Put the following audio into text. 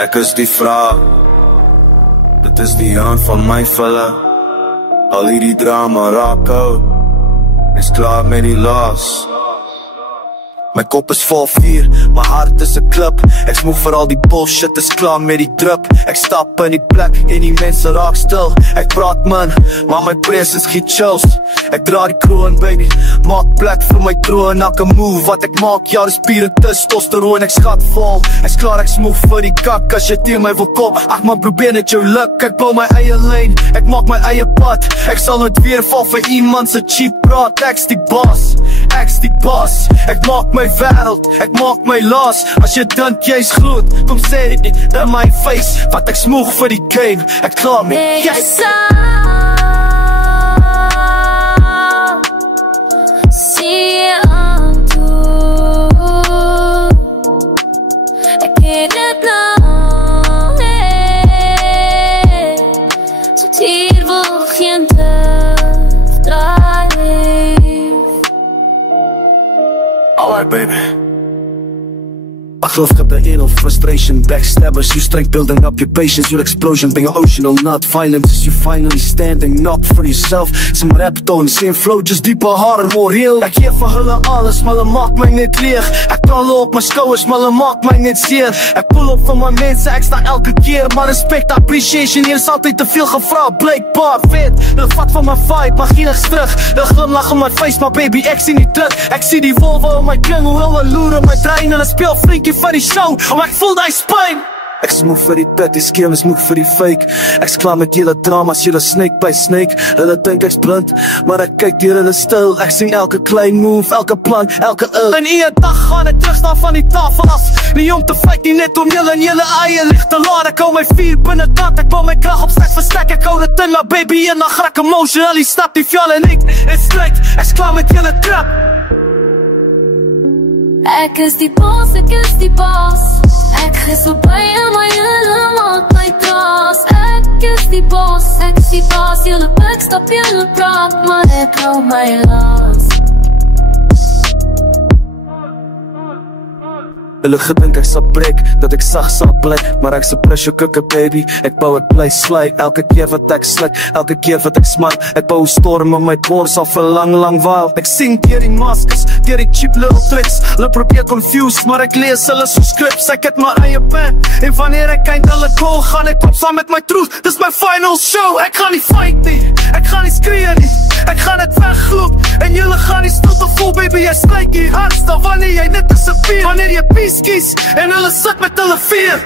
Ek is die vraag, dit is die hand van my vulle. Al hierdie drama raak oud, is klaar met die las. My kop is vol vuur, my hart is 'n klip. Ek smoeg vir al die bullshit, is klaar met die drip. Ek stap in die plek en die mense raak stil. Ek praat man, maar my press is geen chills. Ek dra die kroon baby, maak plek vir my kroon. Elke move wat ek maak, ja dis pure testosteron. Ek schat vol, ek's klaar, ek smoeg vir die kak. As jy teen my wil kom, ag man probeer net jou luk. Ek bou my eie lane, ek maak my eie pad. Ek sal nooit weer val vir iemand se cheap praat. Ek's die boss, ek's die boss. Ek maak my wêreld, ek maak my las. As jy dink jy's groot, kom sê dit in my face. Wat ek smoeg vir die game, ek klaar met yes. Zie aan toe, ek ken het nou, tot hier wil geen terugdraai. Alright baby, I geloof got the end of frustration. Backstabbers, you strength building up your patience. Your explosion being emotional, not violence. As you finally standing up for yourself. Some rap toon, same flow, just deeper, harder, more real. Ek gee vir hulle alles, maar hulle maak my net leeg. Ek kan op my skouers, maar hulle maak my net seer. Ek pull op vir my mense, ek sta elke keer. Maar respect, appreciation, hier is altyd te veel gevra. Blijkbaar vet, hulle vat van my vibe, maar geen niks terug. Hulle glimlach in my face, maar baby, ek sien nie terug. Ek sien die wolwe in my kling, hoe hulle loer in my trein. Hulle speel vriendjie vir die show, maar ek voel die spijn. Ek smoeg vir die pit, die skeem is moeg vir die fake. Ek's klaar met julle dramas, julle snake by snake. Hulle dink ek's blind, maar ek kyk deur hulle stil. Ek sien elke klein move, elke plan, elke in een dag gaan ek terugstaan van die tafel af. Nie om te fight, nie net om julle in julle eie licht te laat. Ek hou my vuur binne kant, ek bou my krag op steeds verstek. Ek hou dit in, maar baby, en dan grak emotionally stap die fjall en ek is straight. Ek's klaar met julle trap. Ek is die boss, ek is die boss. Ek is op by en my julle maak my kras. Ek is die boss, ek is die boss. Julle backstap, julle praat, maar ek hou my las. Hulle gedink ek sal breek, dat ek sag sal bly. Maar ek se pressure cooker baby, ek bou het bly sly. Elke keer wat ek slik, elke keer wat ek smart. Ek bou storm in my bors al vir lang while. Ek sing deur die maskers, deur die cheap little tricks. Hulle probeer confused, maar ek lees hulle so scripts. Ek het my eie band, en wanneer ek eind hulle call, gaan ek op saam met my truth. Dis my final show, ek gaan nie fight nie. Ek gaan nie skree nie, ek gaan het wegloop. En julle gaan nie stilte voel baby, jy slyk die hardste. Wanneer jy net disappear, wanneer jy peace kies, en hulle sit met hulle veer.